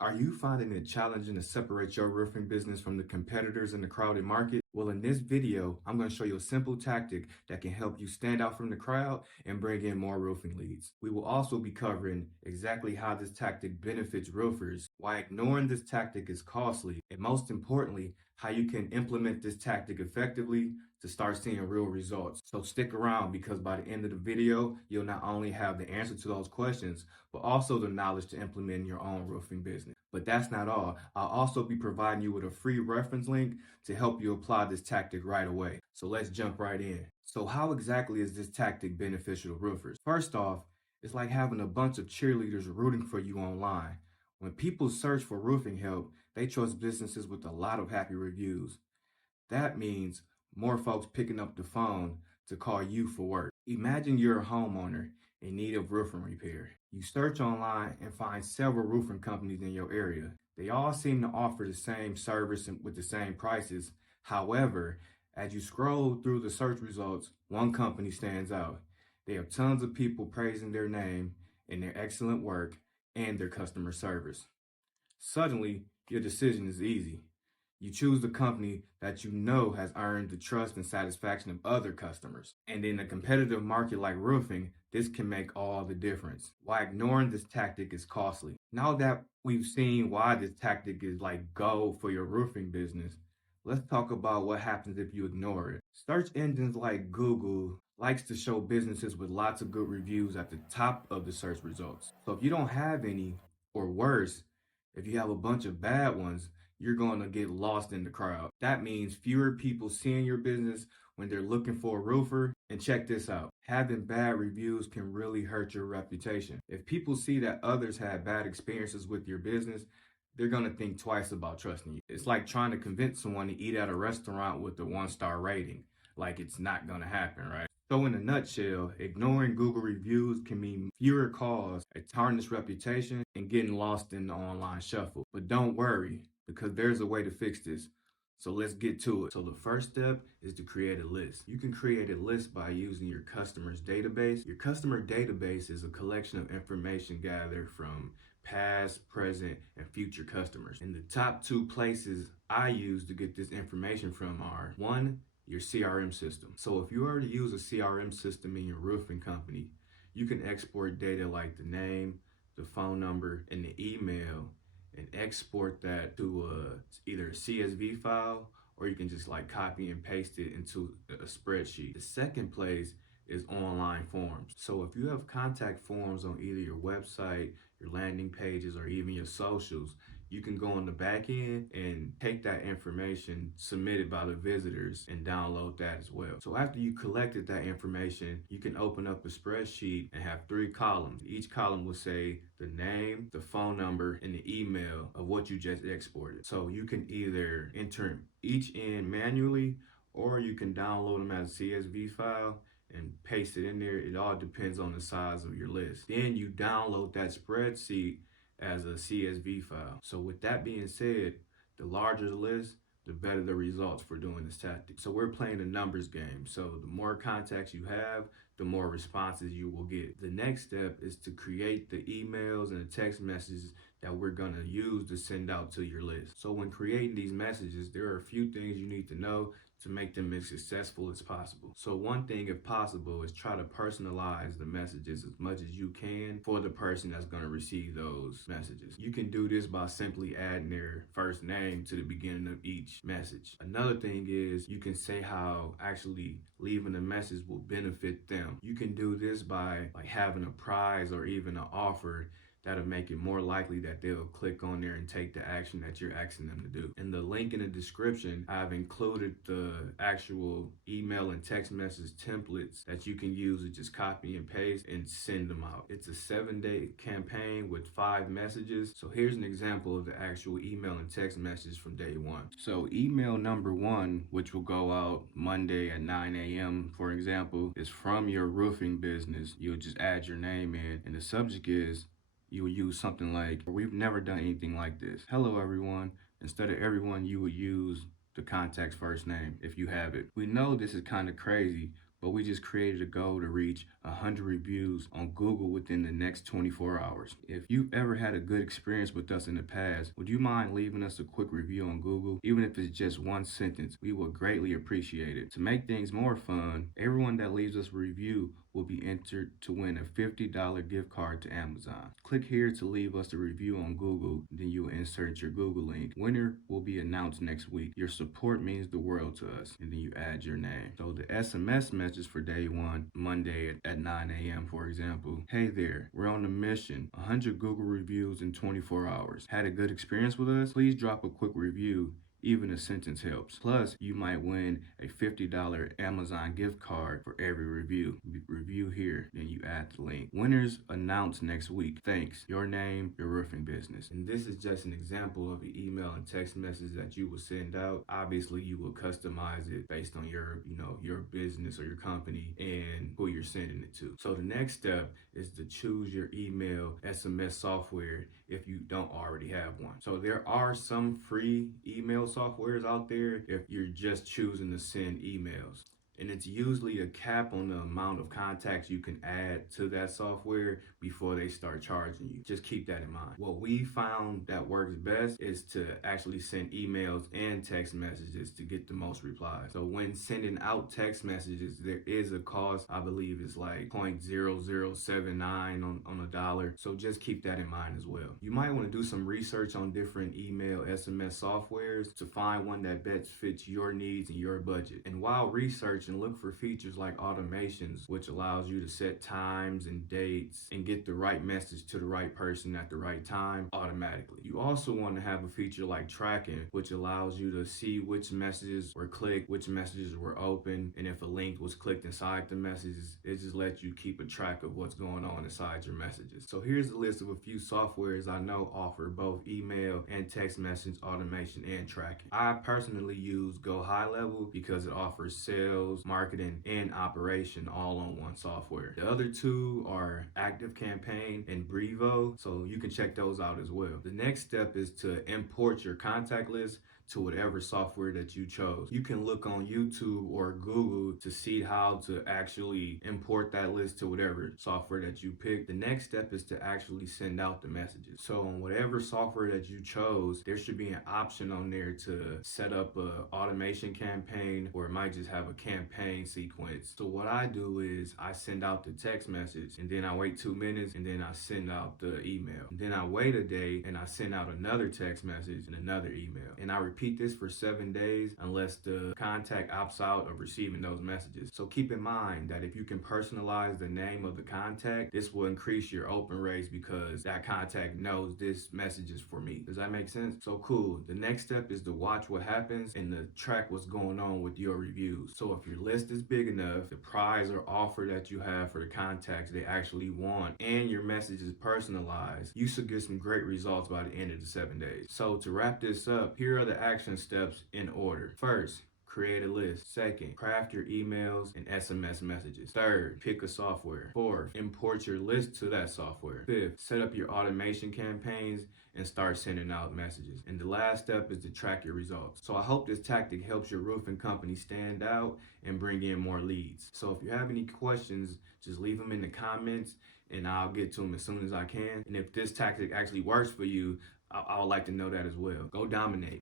Are you finding it challenging to separate your roofing business from the competitors in the crowded market? Well, in this video, I'm going to show you a simple tactic that can help you stand out from the crowd and bring in more roofing leads. We will also be covering exactly how this tactic benefits roofers, why ignoring this tactic is costly, and most importantly, how you can implement this tactic effectively to start seeing real results. So stick around because by the end of the video, you'll not only have the answer to those questions, but also the knowledge to implement in your own roofing business. But that's not all. I'll also be providing you with a free reference link to help you apply this tactic right away. So let's jump right in. So how exactly is this tactic beneficial to roofers? First off, it's like having a bunch of cheerleaders rooting for you online. When people search for roofing help, they trust businesses with a lot of happy reviews. That means more folks picking up the phone to call you for work. Imagine you're a homeowner in need of roofing repair. You search online and find several roofing companies in your area. They all seem to offer the same service and with the same prices. However, as you scroll through the search results, one company stands out. They have tons of people praising their name and their excellent work and their customer service. Suddenly, your decision is easy. You choose the company that you know has earned the trust and satisfaction of other customers. And in a competitive market like roofing, this can make all the difference. Why ignoring this tactic is costly. Now that we've seen why this tactic is like gold for your roofing business, let's talk about what happens if you ignore it. Search engines like Google likes to show businesses with lots of good reviews at the top of the search results. So if you don't have any, or worse, if you have a bunch of bad ones, you're going to get lost in the crowd. That means fewer people seeing your business when they're looking for a roofer. And check this out, having bad reviews can really hurt your reputation. If people see that others had bad experiences with your business, they're going to think twice about trusting you. It's like trying to convince someone to eat at a restaurant with a 1-star rating. Like it's not going to happen, right? So in a nutshell, ignoring Google reviews can mean fewer calls, a tarnished reputation, and getting lost in the online shuffle. But don't worry, because there's a way to fix this. So let's get to it. So the first step is to create a list. You can create a list by using your customer's database. Your customer database is a collection of information gathered from past, present, and future customers. And the top two places I use to get this information from are: one, your CRM system. So if you already use a CRM system in your roofing company, you can export data like the name, the phone number, and the email, and export that to either a CSV file, or you can just like copy and paste it into a spreadsheet. The second place is online forms. So if you have contact forms on either your website, your landing pages, or even your socials, you can go on the back end and take that information submitted by the visitors and download that as well. So after you collected that information, you can open up a spreadsheet and have 3 columns. Each column will say the name, the phone number, and the email of what you just exported. So you can either enter each in manually, or you can download them as a CSV file and paste it in there. It all depends on the size of your list. Then you download that spreadsheet as a CSV file. So with that being said, the larger the list, the better the results for doing this tactic. So we're playing a numbers game. So the more contacts you have, the more responses you will get. The next step is to create the emails and the text messages that we're gonna use to send out to your list. So when creating these messages, there are a few things you need to know to make them as successful as possible. So one thing, if possible, is try to personalize the messages as much as you can for the person that's going to receive those messages. You can do this by simply adding their first name to the beginning of each message. Another thing is you can say how actually leaving a message will benefit them. You can do this by like having a prize or even an offer that'll make it more likely that they'll click on there and take the action that you're asking them to do. In the link in the description, I've included the actual email and text message templates that you can use to just copy and paste and send them out. It's a 7-day campaign with 5 messages. So here's an example of the actual email and text message from day 1. So email number 1, which will go out Monday at 9 a.m., for example, is from your roofing business. You'll just add your name in, and the subject is, you would use something like, we've never done anything like this. Hello, everyone. Instead of everyone, you would use the contact's first name if you have it. We know this is kind of crazy, but we just created a goal to reach 100 reviews on Google within the next 24 hours. If you've ever had a good experience with us in the past, would you mind leaving us a quick review on Google? Even if it's just one sentence, we will greatly appreciate it. To make things more fun, everyone that leaves us a review will be entered to win a $50 gift card to Amazon. Click here to leave us a review on Google, then you will insert your Google link. Winner will be announced next week. Your support means the world to us, and then you add your name. So the SMS message for day one, Monday at 9 a.m. for example. Hey there, we're on a mission. 100 Google reviews in 24 hours. Had a good experience with us? Please drop a quick review. Even a sentence helps. Plus, you might win a $50 Amazon gift card for every review. Review here, then you add the link. Winners announced next week. Thanks. Your name, your roofing business. And this is just an example of an email and text message that you will send out. Obviously, you will customize it based on your business or your company and who you're sending it to. So the next step is to choose your email SMS software if you don't already have one. So there are some free email softwares out there if you're just choosing to send emails. And it's usually a cap on the amount of contacts you can add to that software before they start charging you. Just keep that in mind. What we found that works best is to actually send emails and text messages to get the most replies. So when sending out text messages, there is a cost. I believe it's like 0.0079 on a dollar. So just keep that in mind as well. You might want to do some research on different email SMS softwares to find one that best fits your needs and your budget. And while researching, look for features like automations, which allows you to set times and dates and get the right message to the right person at the right time automatically. You also want to have a feature like tracking, which allows you to see which messages were clicked, which messages were open, and if a link was clicked inside the messages, it just lets you keep a track of what's going on inside your messages. So here's a list of a few softwares I know offer both email and text message automation and tracking. I personally use Go High Level because it offers sales, marketing, and operation all on one software. The other two are ActiveCampaign and Brevo, so you can check those out as well. The next step is to import your contact list to whatever software that you chose. You can look on YouTube or Google to see how to actually import that list to whatever software that you pick. The next step is to actually send out the messages. So on whatever software that you chose, there should be an option on there to set up a automation campaign, or it might just have a campaign sequence. So what I do is I send out the text message, and then I wait 2 minutes, and then I send out the email. And then I wait a day and I send out another text message and another email. And I repeat this for 7 days unless the contact opts out of receiving those messages. So keep in mind that if you can personalize the name of the contact, this will increase your open rates because that contact knows this message is for me. Does that make sense? So cool. The next step is to watch what happens and to track what's going on with your reviews. So if your list is big enough, the prize or offer that you have for the contacts they actually want, and your message is personalized, you should get some great results by the end of the 7 days. So to wrap this up, here are the action steps in order. First, create a list. Second, craft your emails and SMS messages. Third, pick a software. Fourth, import your list to that software. Fifth, set up your automation campaigns and start sending out messages. And the last step is to track your results. So I hope this tactic helps your roofing company stand out and bring in more leads. So if you have any questions, just leave them in the comments and I'll get to them as soon as I can. And if this tactic actually works for you, I would like to know that as well. Go dominate.